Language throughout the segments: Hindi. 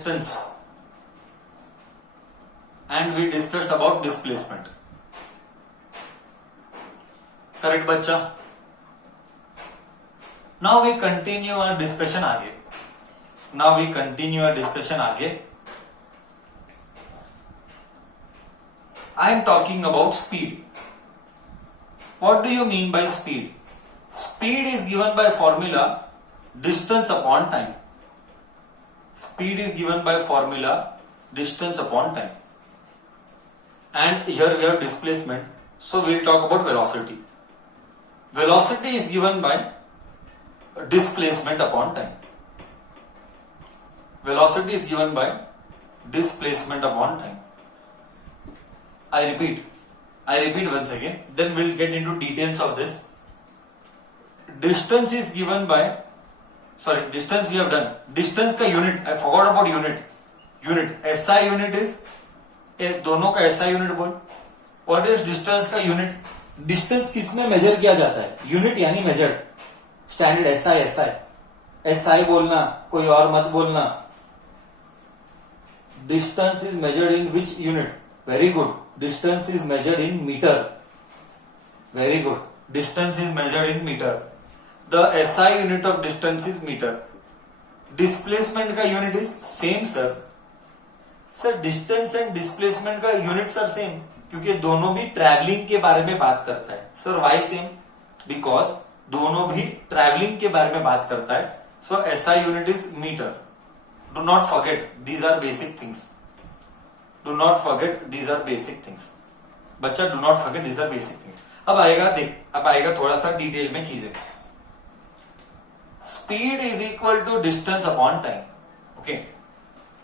distance and we discussed about displacement. Correct बच्चा? Now we continue our discussion आगे. I am talking about speed. What do you mean by speed? Speed is given by formula distance upon time. Speed is given by formula distance upon time. And here we have displacement. So we will talk about velocity. Velocity is given by displacement upon time. Velocity is given by displacement upon time. I repeat once again, then we'll get into details of this. Distance is given by, distance we have done. Distance का unit, I forgot about unit. SI unit is, दोनों का SI unit बोल. What is distance का unit? Distance किस में measure किया जाता है? Unit यानी measured. Standard SI बोलना, कोई और मत बोलना. Distance is measured in which unit? Very good. Distance is measured in meter. Very good. Distance is measured in meter. The SI unit of distance is meter. Displacement का unit is same sir. Sir distance and displacement का units are same क्योंकि दोनों भी traveling के बारे में बात करता है. Sir why same? Because दोनों भी traveling के बारे में बात करता है. So SI unit is meter. Do not forget these are basic things. Do not forget these are basic things. बच्चा do not forget these are basic things. अब आएगा थोड़ा सा डिटेल में चीजें. Speed is equal to distance upon time. Okay.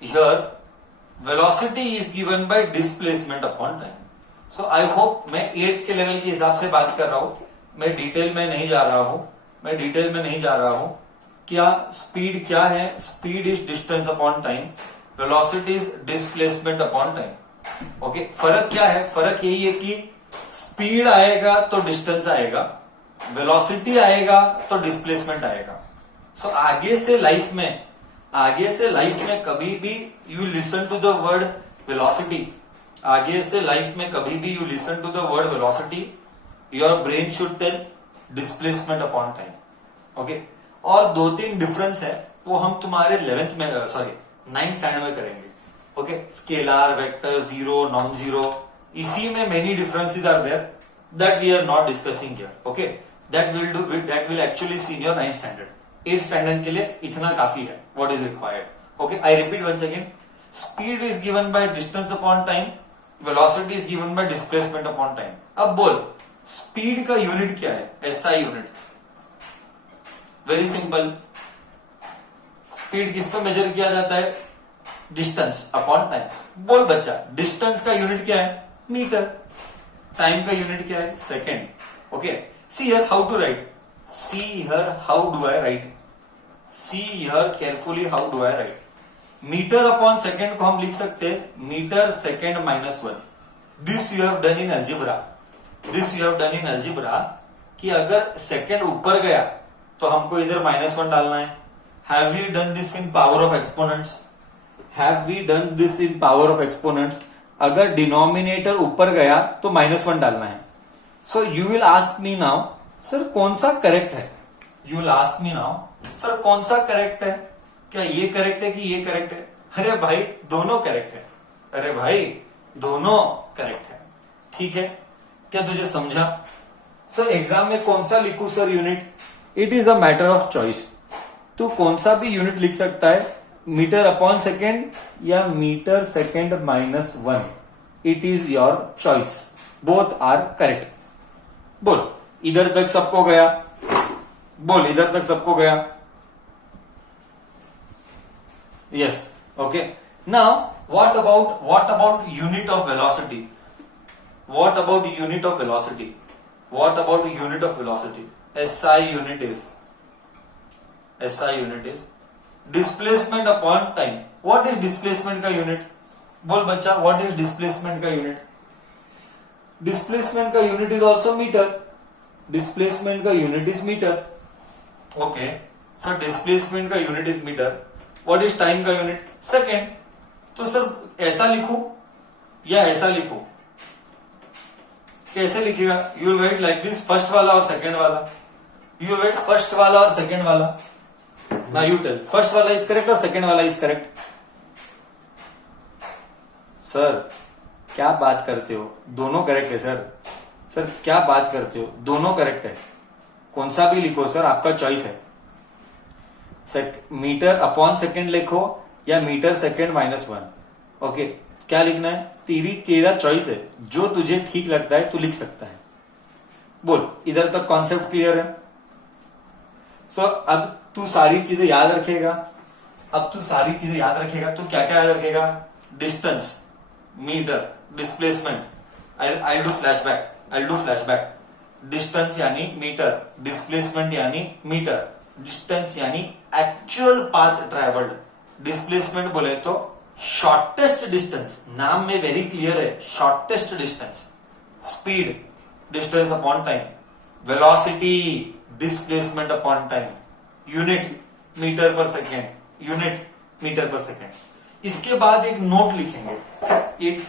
Here velocity is given by displacement upon time. So I hope मैं 8th के लेवल के हिसाब से बात कर रहा हूं. मैं डिटेल में नहीं जा रहा हूं. क्या स्पीड क्या है? Speed is distance upon time. Velocity is displacement upon time. Okay. फर्क क्या है? फर्क यही है कि स्पीड आएगा तो डिस्टेंस आएगा, वेलोसिटी आएगा तो डिस्प्लेसमेंट आएगा. सो आगे से लाइफ में कभी भी you listen to the word velocity, your brain should tell displacement upon time. Okay. और 2-3 डिफरेंस है वो हम तुम्हारे 9th स्टैंडर्ड में करेंगे. Okay. Scalar, vector, zero, non zero, इसी में many differences are there that we are not discussing here. Okay. That will actually see in your 9th standard. 8th standard के लिए इतना काफी है. What is required? Okay. I repeat once again. Speed is given by distance upon time, velocity is given by displacement upon time. अब बोल स्पीड का यूनिट क्या है? SI unit. Very simple. Speed किस पे मेजर किया जाता है? Distance upon time. बोल बच्चा डिस्टेंस का यूनिट क्या है? मीटर. टाइम का यूनिट क्या है? Second. Okay. See here how to write. See here carefully how do I write. Metre upon second को हम लिख सकते हैं metre second -1. This you have done in algebra. कि अगर सेकेंड ऊपर गया तो हमको इधर -1 डालना है. Have you done this in power of exponents? अगर डिनोमिनेटर ऊपर गया तो -1 डालना है. So you will ask me now sir कौन सा करेक्ट है? क्या ये करेक्ट है कि ये करेक्ट है? अरे भाई दोनों करेक्ट है. ठीक है. क्या तुझे समझा? सर एग्जाम में कौन सा लिखूं sir unit? It is a matter of choice. तू कौन सा भी यूनिट लिख सकता है, मीटर अपॉन सेकेंड या metre second -1. It is your choice. Both are correct. बोल इधर तक सबको गया? Yes. Okay. Now what about unit of velocity? SI unit is displacement upon time. What is displacement का unit? बोल बच्चा what is displacement का unit? Displacement का unit is also meter. Okay. So displacement का unit is meter. What is time का unit? सेकेंड। तो सर ऐसा लिखो या ऐसा लिखो, कैसे लिखेगा? You will write like this, first वाला और सेकेंड वाला। यू राइट फर्स्ट वाला और सेकेंड वाला। नाउ यू टेल, फर्स्ट वाला इज करेक्ट और सेकेंड वाला इज करेक्ट। सर क्या बात करते हो, दोनों करेक्ट है सर। सर क्या बात करते हो, दोनों करेक्ट है। कौन सा भी लिखो सर, आपका चॉइस है। मीटर अपॉन सेकेंड लिखो या मीटर सेकेंड -1। ओके, क्या लिखना है? तेरा चॉइस है, जो तुझे ठीक लगता है तू लिख सकता है। बोल, इधर तक कॉन्सेप्ट क्लियर है? सो अब तू सारी चीजें याद रखेगा। अब तू सारी चीजें याद रखेगा तो क्या क्या याद रखेगा? Distance, metre, displacement. I do flashback. Distance यानी मीटर, डिस्प्लेसमेंट यानी मीटर। डिस्टेंस यानी एक्चुअल पाथ ट्रेवल्ड, डिस्प्लेसमेंट बोले तो शॉर्टेस्ट डिस्टेंस। नाम में वेरी क्लियर है, shortest distance. Speed, distance upon time. Velocity, displacement upon time. Unit, metre per second, unit metre per second. इसके बाद एक नोट लिखेंगे,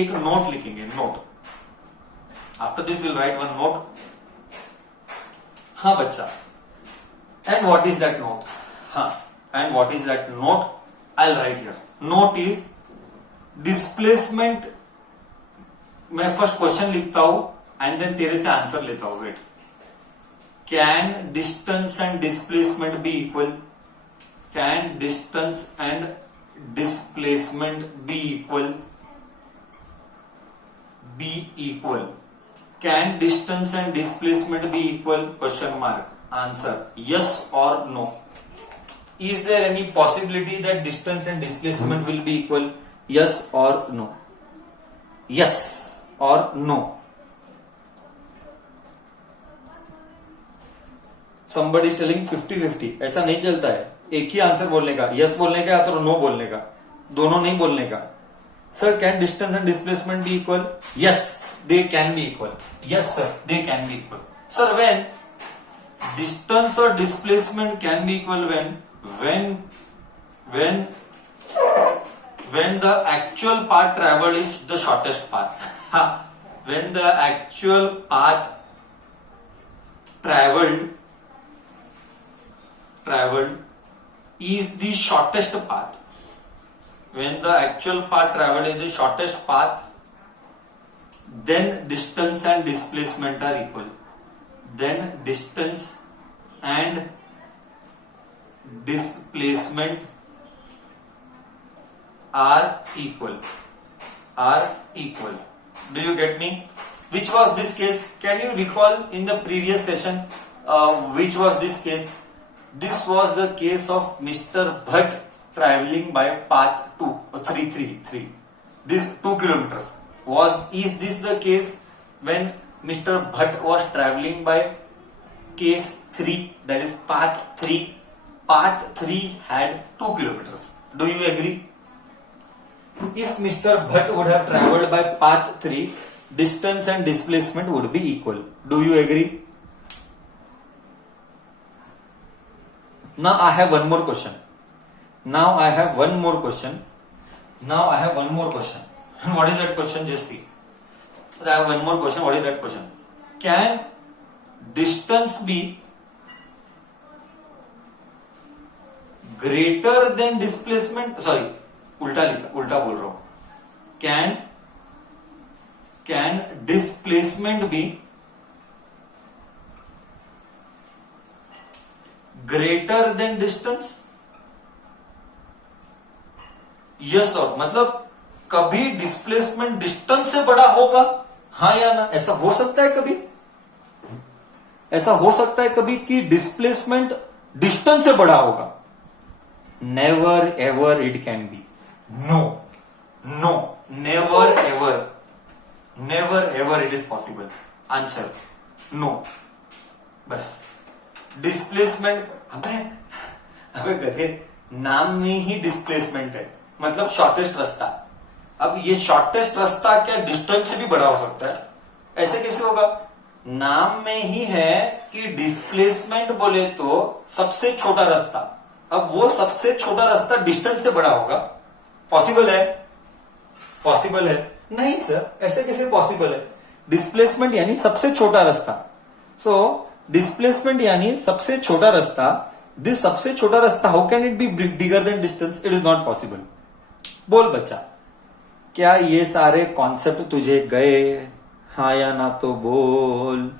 एक नोट लिखेंगे, note. After this will write one note. हाँ बच्चा, and what is that note? हाँ, and what is that note? I will write here. Note is displacement. मैं फर्स्ट क्वेश्चन लिखता हूं एंड देन तेरे से आंसर लेता हूं। Wait, can distance and displacement be equal? Can distance and displacement be equal? Be equal. Can distance and displacement be equal? Question mark. Answer, yes or no. Is there any possibility that distance and displacement will be equal? Yes or no? Yes or no? Somebody is telling 50-50. ऐसा नहीं चलता है, एक ही आंसर बोलने का, यस बोलने का या तो नो बोलने का, दोनों नहीं बोलने का। Sir can distance and displacement be equal? Yes, they can be equal. Yes sir, they can be equal. Sir when distance or displacement can be equal when the actual path traveled is the shortest path. When the actual path traveled is the shortest path. When the actual path traveled is the shortest path, then distance and displacement are equal. Then distance and displacement are equal. Do you get me? Which was this case? Can you recall in the previous session which was this case? This was the case of Mr. Bhatt traveling by path 333. This 2 kilometers. Is this the case when Mr. Bhatt was traveling by case 3, that is path 3. Path 3 had 2 kilometers. Do you agree? If Mr. Bhatt would have traveled by path 3, distance and displacement would be equal. Do you agree? Now I have one more question. And what is that question? Just see. I have one more question. What is that question? Can distance be greater than displacement? Sorry, उल्टा बोल रहा हूं। Can displacement be greater than distance? Yes or? मतलब कभी डिस्प्लेसमेंट डिस्टेंस से बड़ा होगा, हाँ या ना? ऐसा हो सकता है कभी? ऐसा हो सकता है कभी कि डिस्प्लेसमेंट डिस्टेंस से बड़ा होगा? Never ever it can be. No, never ever it is possible. Answer no. बस डिस्प्लेसमेंट, अबे गधे, नाम में ही डिस्प्लेसमेंट है, मतलब शॉर्टेस्ट रास्ता। अब ये शॉर्टेस्ट रास्ता क्या डिस्टेंस से भी बड़ा हो सकता है? ऐसे कैसे होगा? नाम में ही है कि डिस्प्लेसमेंट बोले तो सबसे छोटा रास्ता। अब वो सबसे छोटा रास्ता डिस्टेंस से बड़ा होगा? पॉसिबल है? पॉसिबल है? नहीं सर, ऐसे कैसे पॉसिबल है? डिस्प्लेसमेंट यानी सबसे छोटा रास्ता। सो डिस्प्लेसमेंट यानी सबसे छोटा रास्ता। दिस सबसे छोटा रास्ता, how can it be bigger than distance? It is not possible. बोल बच्चा, क्या ये सारे कॉन्सेप्ट तुझे गए? हाँ या ना तो बोल।